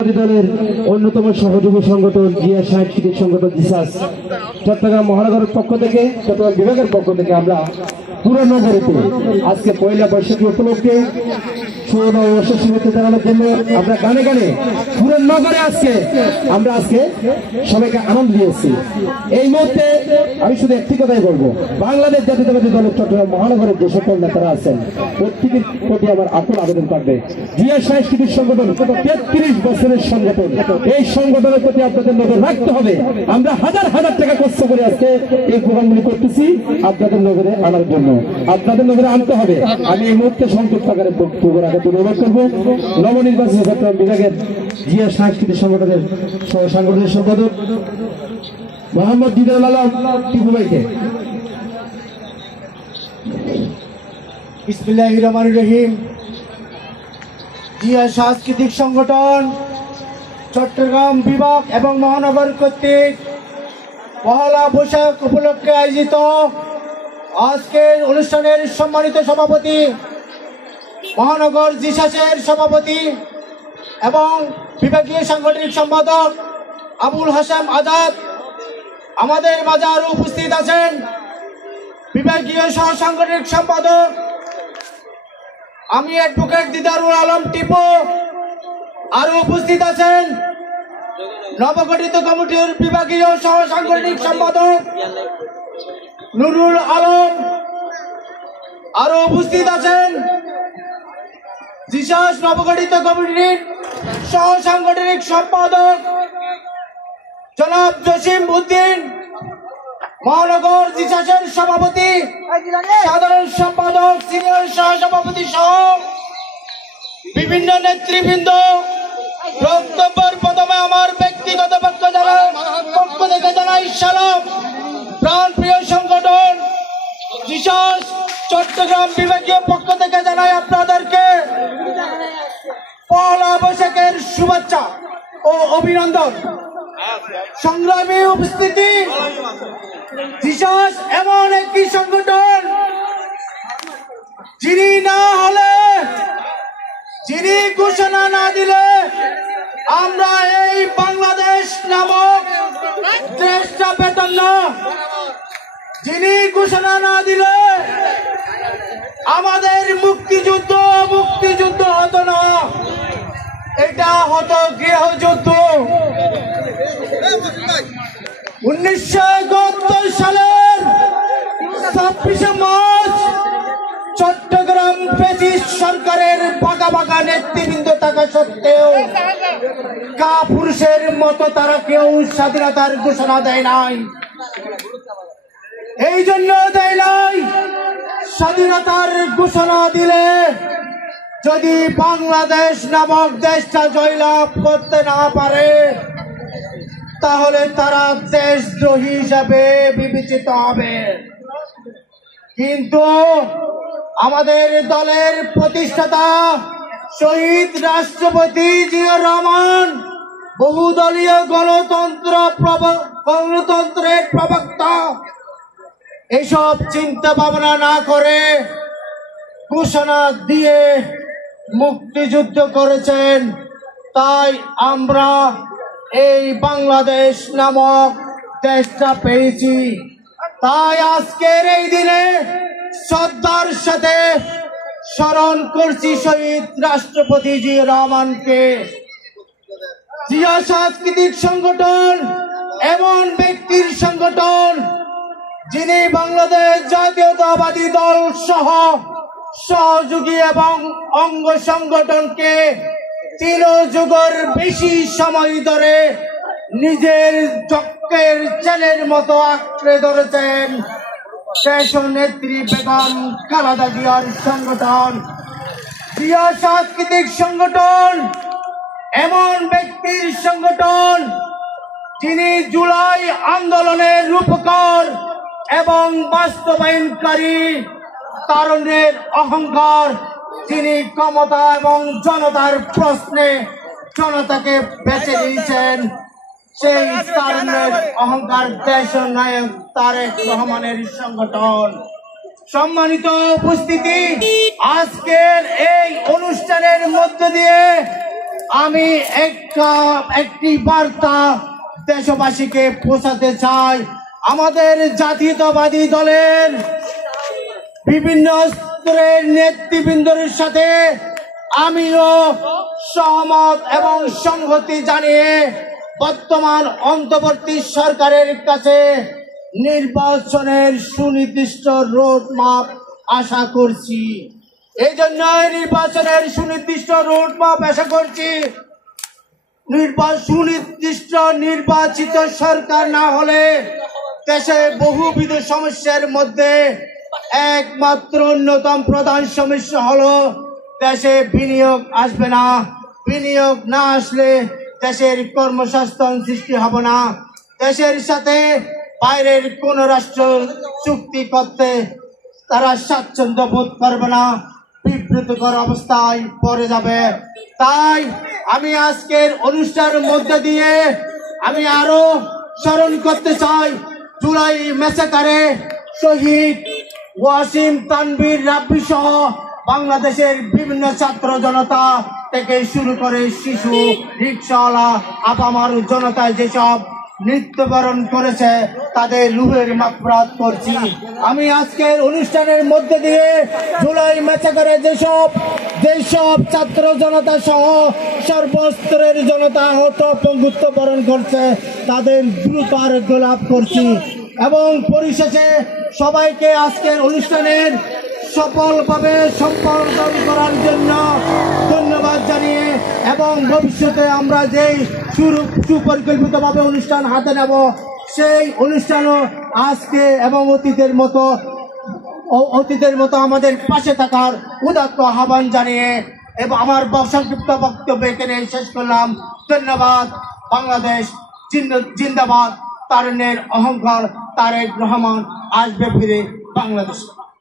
দলের অন্যতম সহযোগী সংগঠন জিয়া সাংস্কৃতিক সংগঠন জিসাস চট্টগ্রাম মহানগরের পক্ষ থেকে চট্টগ্রাম বিভাগের পক্ষ থেকে আমরা পুরো নগরীতে আজকে পয়লা বৈশাখী উপলক্ষে জানানোর জন্য আমরা গানে গানে পুরো নগরে আজকে সবাইকে আনন্দ দিয়েছি। এই মুহূর্তে আমি শুধু একটি কথাই বলবো, বাংলাদেশ জাতীয়তাবাদী দলের চট্টগ্রাম মহানগরের যে সকল নেতারা আছেন প্রত্যেকের প্রতি আমার আকুল আবেদন থাকবে, জিয়া সাংস্কৃতিক সংগঠন ৩৩ বছরের সংগঠন, এই সংগঠনের প্রতি আপনাদের নজর রাখতে হবে। আমরা হাজার হাজার টাকা কষ্ট করে আজকে এই প্রোগ্রামগুলি করতেছি আপনাদের নজরে আনার জন্য, আপনাদের নজরে আনতে হবে। আমি এই মুহূর্তে সংযুক্ত আকারে বক্তব্য রাখার অনুরোধ করবো নবনির্বাচিত চট্টগ্রাম বিভাগের জিয়া সাংস্কৃতিক সংগঠনের সাংগঠনিক সম্পাদক মোহাম্মদ দিদারুল আলম টিপু ভাইকে। বিসমিল্লাহির রহমানির রহিম। জিয়া সাংস্কৃতিক সংগঠন চট্টগ্রাম বিভাগ এবং মহানগর কর্তৃক পহেলা বৈশাখ উপলক্ষে আয়োজিত আজকের অনুষ্ঠানের সম্মানিত সভাপতি, মহানগর জিসাসের সভাপতি এবং বিভাগীয় সাংগঠনিক সম্পাদক আবুল হাসান আজাদ, আমাদের মাঝে আরো উপস্থিত আছেন বিভাগীয় সহ সাংগঠনিক সম্পাদক আমি অ্যাডভোকেট দিদারুল আলম টিপু, আরো উপস্থিত আছেন নবগঠিত কমিটির বিভাগীয় সহ সাংগঠনিক সম্পাদক নুরুল আলম, আরো উপস্থিত আছেন জিসাস নবগঠিত কমিটির সহ সাংগঠনিক সম্পাদক জনাব জসিম উদ্দিন, মহানগর জিসাসের সভাপতি, সাধারণ সম্পাদক, সিনিয়র সহ সভাপতি সহ বিভিন্ন নেতৃবৃন্দ। বক্তব্যের প্রথমে আমার ব্যক্তিগত পক্ষ থেকে জানাই সালাম। প্রাণপ্রিয় সংগঠন জিসাস চট্টগ্রাম বিভাগীয় পক্ষ থেকে জানাই আপনাদেরকে পহেলা বৈশাখের শুভেচ্ছা ও অভিনন্দন। সংগ্রামী উপস্থিতি, জিসাস এমন একটি সংগঠন যিনি না হলে, যিনি ঘোষণা না দিলে আমরা এই বাংলাদেশ নামক দেশটা পেতাম না, যিনি ঘোষণা না দিলে আমাদের মুক্তিযুদ্ধ হতো না, এটা হতো গৃহযুদ্ধ। 1971 সালের 26শে মার্চ চট্টগ্রাম ব্রিটিশ সরকারের বাঁকা বাঁকা নেতৃবৃন্দ থাকা সত্ত্বেও কাপুরুষের মতো তারা কেউ স্বাধীনতার ঘোষণা দেয় নাই। এই জন্য দেয় নাই, স্বাধীনতার ঘোষণা দিলে যদি বাংলাদেশ নামক দেশটা জয়লাভ করতে না পারে তাহলে তারা দেশদ্রোহী হিসাবে বিবেচিত হবে। কিন্তু আমাদের দলের প্রতিষ্ঠাতা শহীদ রাষ্ট্রপতি জিয়াউর রহমান বহুদলীয় গণতন্ত্রের প্রবক্তা, এসব চিন্তা ভাবনা না করে ঘোষণা দিয়ে মুক্তিযুদ্ধ করেছেন। তাই আমরা এই বাংলাদেশ নামক দেশটা পেয়েছি। তাই আজকের এই দিনে শ্রদ্ধার সাথে স্মরণ করছি শহীদ রাষ্ট্রপতি জিয়াউর রহমানকে। জিয়া সাংস্কৃতিক সংগঠন এমন ব্যক্তির সংগঠন যিনি বাংলাদেশ জাতীয়তাবাদী দল সহ সহযোগী এবং অঙ্গ সংগঠনকে 3 যুগের বেশি সময় ধরে নিজের চক্রের ছেলের মতো আঁকড়ে ধরেছেন। শেষ নেত্রী বেগম খালেদা জিয়ার সংগঠন জিয়া সাংস্কৃতিক সংগঠন এমন ব্যক্তির সংগঠন যিনি জুলাই আন্দোলনের রূপকার এবং বাস্তবায়নকারী, তারুণ্যের অহংকার, যিনি ক্ষমতা এবং জনতার প্রশ্নে জনতাকে বেছে নিয়েছেন। সেই তারুণ্যের অহংকার দেশনায়ক তারেক রহমানের সংগঠন। সম্মানিত উপস্থিতি, আজকের এই অনুষ্ঠানের মধ্য দিয়ে আমি একটি বার্তা দেশবাসীকে পৌঁছাতে চাই। আমাদের জাতীয়তাবাদী দলের বিভিন্ন স্তরের নেতৃবৃন্দের সাথে আমিও সহমত এবং সংহতি জানিয়ে বর্তমান অন্তর্বর্তী সরকারের কাছে নির্বাচনের সুনির্দিষ্ট রোড ম্যাপ আশা করছি। এই জন্য নির্বাচনের সুনির্দিষ্ট রোড ম্যাপ আশা করছি। সুনির্দিষ্ট নির্বাচিত সরকার না হলে দেশে বহুবিধ সমস্যার মধ্যে একমাত্র অন্যতম প্রধান সমস্যা হলো দেশে বিনিয়োগ আসবে না। বিনিয়োগ না আসলে দেশের কর্মসংস্থান সৃষ্টি হবে না। দেশের সাথে বাইরের কোন রাষ্ট্র চুক্তি করতে তারা স্বাচ্ছন্দ্য বোধ করবে না, বিব্রতকর অবস্থায় পড়ে যাবে। তাই আমি আজকের অনুষ্ঠানের মধ্যে দিয়ে আমি আরো স্মরণ করতে চাই জুলাই ম্যাসাকারে শহীদ ওয়াসিম তানভীর রাব্বি সহ বাংলাদেশের বিভিন্ন ছাত্র জনতা থেকে শুরু করে শিশু, রিক্সাওয়ালা, আপামার জনতায় যেসব মৃত্যুবরণ করেছে তাদের রুহের মাগফিরাত করছি। আমি আজকের অনুষ্ঠানের মধ্যে দিয়ে জুলাই ম্যাসাকারে যেসব ছাত্র জনতা সহ সর্বস্তরের জনতা আহত পঙ্গুত্ব বরণ করছে তাদের দ্রুত আরোগ্য লাভ করছি এবং পরিশেষে সবাইকে আজকের অনুষ্ঠানের সফলভাবে সম্পাদন করার জন্য ধন্যবাদ জানিয়ে এবং ভবিষ্যতে আমরা যেই সুপরিকল্পিতভাবে অনুষ্ঠান হাতে নেব সেই অনুষ্ঠানও আজকে এবং অতীতের মতো আমাদের পাশে থাকার উদাত্ত আহ্বান জানিয়ে এবং আমার সংক্ষিপ্ত বক্তব্য এখানে শেষ করলাম। ধন্যবাদ। বাংলাদেশ জিন্দাবাদ। তারুণ্যের অহংকার তারেক রহমান আসবে ফিরে বাংলাদেশ।